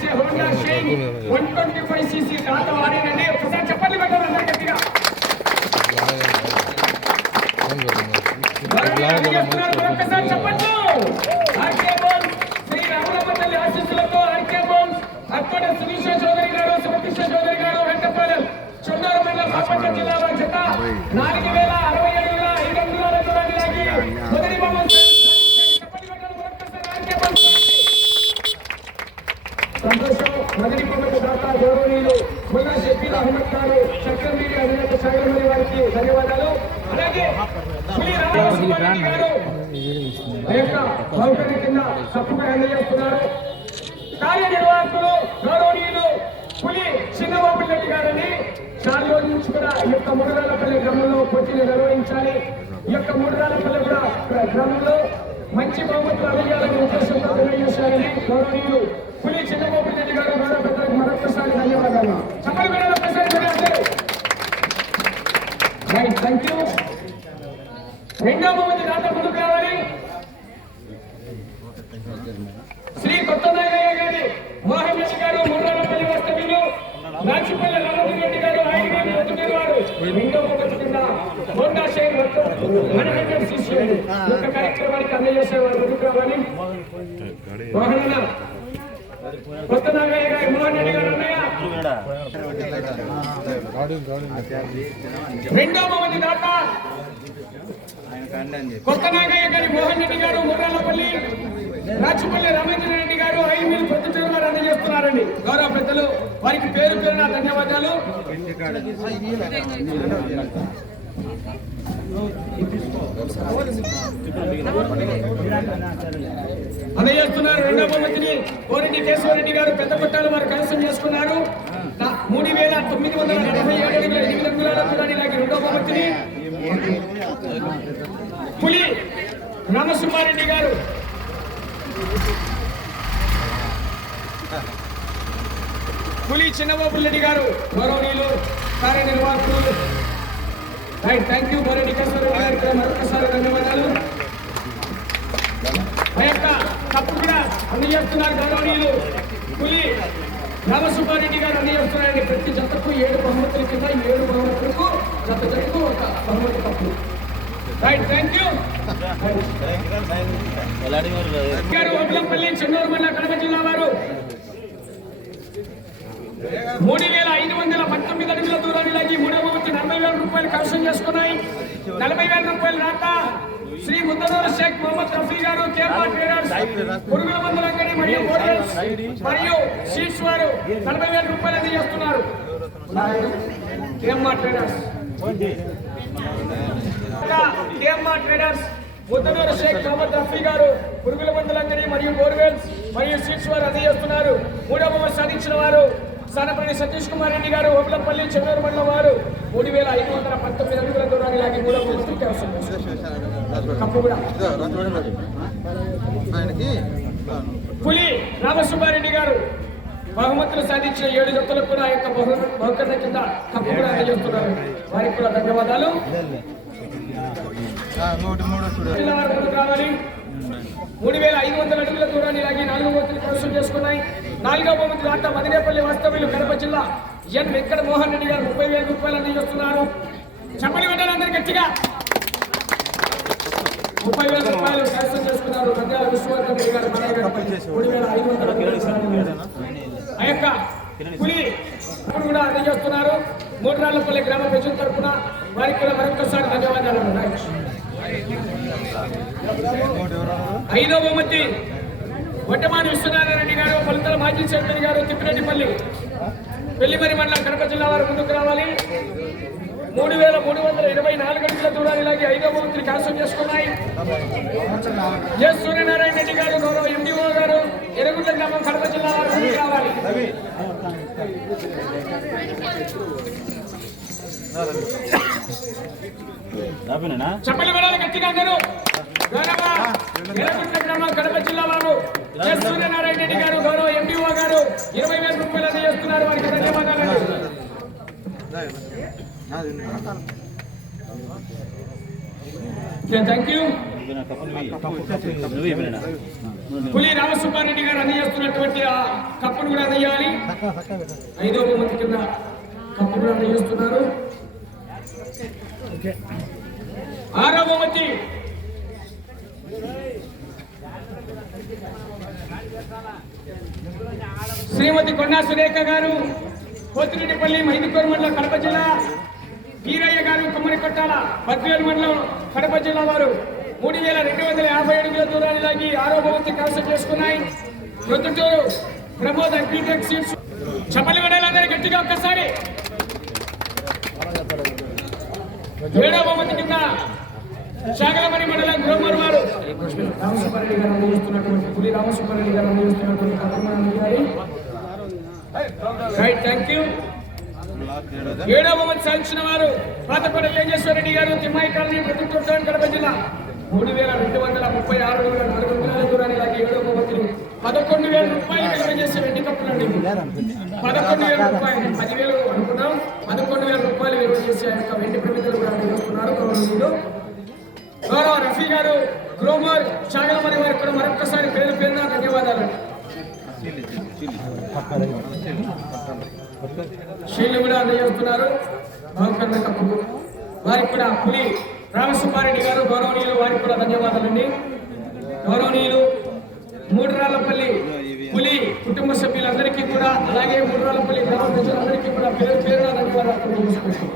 TVS Honda Shine 125cc Tata వాడినండి. ఒకసారి చెప్పండి పెట్టండి అందరికీ గట్టిగా. ఒకసారి చెప్పండి. ఆర్కే బోల్ శ్రీ రామలమ్మ తల్లి ఆశీస్సులతో ఆర్కే బోల్ అక్కడ సునీష చౌదరి గారు, శివకృష్ణ చౌదరి గారు, వెంకటపాలెం చొన్నూరు మండలం బాపట్ల జిల్లా వారి జత 4057 దూరాన్ని లాగి మొదటి బహుమతి సంతోషం. మొదటి బహుమతి దాత గౌరవనీయులు ముల్లా షఫీల్ అహ్మద్ గారు, చక్రమీడి అధినేత సాగరమణి వారికి ధన్యవాదాలు. అలాగే గారు సౌకర్యం కింద తప్పుగా అందజేస్తున్నారు. కార్యనిర్వాహకులు గౌరవనీయులు పులి చిన్నబాబు రెడ్డి గారని చాలా రోజుల నుంచి కూడా ఈ యొక్క ముడరాలపల్లి గ్రామంలో పోటీలు నిర్వహించాలి. ఈ యొక్క ముడరాలపల్లి కూడా గ్రామంలో మంచి బహుమతులు అందజేయాలని ఉద్దేశంతో తెలియజేశారని గౌరవనీయులు పులి చిన్నబాబు రెడ్డి గారు గౌరవ పెద్దలకు మరొకసారి ధన్యవాదాలు. చెప్పండి మేడం. Thank you. రెండవ బహుమతి దాంట్లో ముందుకు రావాలి. శ్రీ కొత్త నాగయ్య గారి మోహన్ రెడ్డి గారు, ముర్రాలపల్లి వాస్తవ్యులు, రాచిపల్లి రామోజీ రెడ్డి గారు, ఆయన వారు రెండో బహుమతి కింద హోండా షైన్ 100cc యొక్క కార్యక్రమానికి అందజేసేవారు ముందుకు రావాలి. మోహన్ కొత్త నాగయ్య గారి మోహన్ రెడ్డి గారు అన్నయ్య రెండో బహుమతి దాత కొత్త నాగయ్య గారి మోహన్ రెడ్డి గారు, ముర్రాలపల్లి రాచిపల్లి రామేంద్ర రెడ్డి గారు, ఐదు ప్రొద్దుటూరు వారు అందజేస్తున్నారండి. గౌరవ పెద్దలు వారికి పేరు పేరున ధన్యవాదాలు. అందజేస్తున్నారు. రెండవ బహుమతిని కోరెడ్డి కేశవరెడ్డి గారు పెద్ద కొట్టాలు వారు కైవసం చేసుకున్నారు. 3947 దూరాన్ని రెండవ బహుమతిని పులి రామసుబ్బారెడ్డి గారు, పులి చిన్నబాబు రెడ్డి గారు గౌరవనీయులు కార్యనిర్వాహకులు. థ్యాంక్ యూ కోరెడ్డి కేశవరెడ్డి గారికి మరొకసారి ధన్యవాదాలు. ఆ యొక్క తప్పు కూడా అందజేస్తున్నారు గౌరవనీయులు పులి రామసుబ్బారెడ్డి గారు అందజేస్తున్నారండి. ప్రతి జతకు 7 బహుమతుల కింద 7 బహుమతులకు జతకు ఒక బహుమతి తప్పు. Thank you. ఓబులంపల్లి చెన్నూరు మండలం కడప జిల్లా వారు 3519 అడుగుల దూరాన్ని లాగి మూడవ బహుమతి 40,000 రూపాయలు కైవసం చేసుకున్నాయి. 40,000 రూపాయలు రాత శ్రీ ముద్దనూరు షేక్ మొహమ్మద్ రఫీ గారు, కేఆర్ ట్రేడర్స్, పురుగుల మందుల అంగడి మరియు హోటల్స్ మరియు సీట్స్ వారు 40,000 రూపాయలు అందజేస్తున్నారు. కేఆర్ ట్రేడర్స్, ముద్దనూరు షేక్ మొహమ్మద్ రఫీ గారు, పురుగుల మందుల అంగడి మరియు బోర్వెల్స్ మరియు సీట్స్ వారు అందజేస్తున్నారు. మూడవ బహుమతి సాధించిన వారు సానపల్లి సతీష్ కుమార్ రెడ్డి గారు, ఓబులంపల్లి చెన్నూరు మండలం వారు 3519 అడుగుల దూరాన్ని లాగి మూడవ బహుమతి కైవసం పులి రామసుబ్బారెడ్డి గారు బహుమతులు సాధించిన 7 జతలకు కూడా యొక్క బహుకరణ కింద కప్పు కూడా అందజేస్తున్నారు. వారికి కూడా ధన్యవాదాలు. రావాలి 3500 అడుగుల దూరాన్ని లాగి 4వ బహుమతిని కైవసం చేసుకున్నాయి. 4వ బహుమతి దాత మదినేపల్లి వాస్తవ్యులు కడప జిల్లా ఎన్ వెంకట మోహన్ రెడ్డి గారు 30,000 రూపాయలు అందజేస్తున్నారు. చెప్పలు పెట్టాలి అందరు గట్టిగా. 30,000 రూపాయలు కైవసం చేసుకున్నారు. మధ్యాల విశ్వవర్ధన్ రెడ్డి గారు 3500 ఆ యొక్క పులి కూడా అందజేస్తున్నారు. మూడ్రాళ్లపల్లి గ్రామ ప్రజల తరఫున వారికి కూడా మరొకసారి ధన్యవాదాలు. 5వ బహుమతి వడ్డమాని విశ్వనారాయణ రెడ్డి గారు, ఫలితాల మాజీ చైర్మన్ గారు, తిప్పిరెడ్డిపల్లి పెళ్లిమరి మండలం కడప జిల్లా వారు ముందుకు రావాలి. 3,324 అడుగుల దూరాన్ని లాగి 5వ బహుమతిని కైవసం చేసుకున్నాయి. ఎస్ సూర్యనారాయణ రెడ్డి గారు, గౌరవ ఎండిఓ గారు, ఎరుగుంట గ్రామం కడప జిల్లా వారు ముందుకు రావాలి. చెప్పలు వెళ్ళాలి గట్టిగా అందరూ. ఎరుగుంట గ్రామం కడప జిల్లా వారు ఎస్ సూర్యనారాయణ రెడ్డి గారు, గౌరవ ఎండిఓ గారు 20,000 రూపాయలు అందజేస్తున్నారు. వారికి ధన్యవాదాలు. Thank you. పులి రామసుబ్బారెడ్డి గారు అందజేస్తున్నటువంటి ఆ కప్పును కూడా అందజేయాలి. 5వ బహుమతి కింద కప్పు కూడా అందజేస్తున్నారు. 6వ బహుమతి శ్రీమతి కొండా సురేఖ గారు, పోతిరెడ్డిపల్లి, మైదుకూరు మండలం, కడప జిల్లా. వీరయ్య గారు, కుమ్మరి కొట్టాల, బద్వేలు మండలం, కడప జిల్లా వారు 3250 అడుగుల దూరాన్ని లాగి 6వ బహుమతి కైవసం చేసుకున్నాయి. Proddatur Pramod agritech seeds. చప్పలి విడాలందరూ గట్టిగా ఒక్కసారి. 7వ బహుమతి కింద శాగలమణి మండలం గ్రోమర్ వారు రామసుబ్బారెడ్డి గారు అందజేస్తున్నటువంటి పులి రామసుబ్బారెడ్డి గారు అందజేస్తున్నటువంటి రైట్, థ్యాంక్ యూ. 7వ బహుమతి సాధించిన వారు పాతకోట తేజేశ్వరరెడ్డి గారు, తిమ్మాయి కాలనీ, ప్రతిపక్ష కడప జిల్లా. 3236 అడుగుల 4 అంగుళాల దూరాన్ని లాగి 7వ బహుమతిని 11,000 రూపాయలు విలువ చేసే వెండి కప్పులండి. 11,000 రూపాయలు, 10,000 అనుకున్నాం, 11,000 రూపాయలు విలువ చేసే యొక్క వెండి ప్రమిదలు కూడా అందజేస్తున్నారు. గౌరవ రఫీ గారు, గ్రోమర్, చాగలమణి వారికి కూడా మరొకసారి పేరు పేరున ధన్యవాదాలు. షీల్డ్ కూడా అందజేస్తున్నారు. బహుకరణ కప్పుకు వారికి కూడా పులి రామసుబ్బారెడ్డి గారు గౌరవనీయులు, వారికి కూడా ధన్యవాదాలండి. గౌరవనీయులు మూడురాళ్లపల్లి పులి కుటుంబ సభ్యులందరికీ కూడా, అలాగే మూడురాళ్లపల్లి గ్రామ ప్రజలందరికీ కూడా పేరు పేరున ధన్యవాదాలు.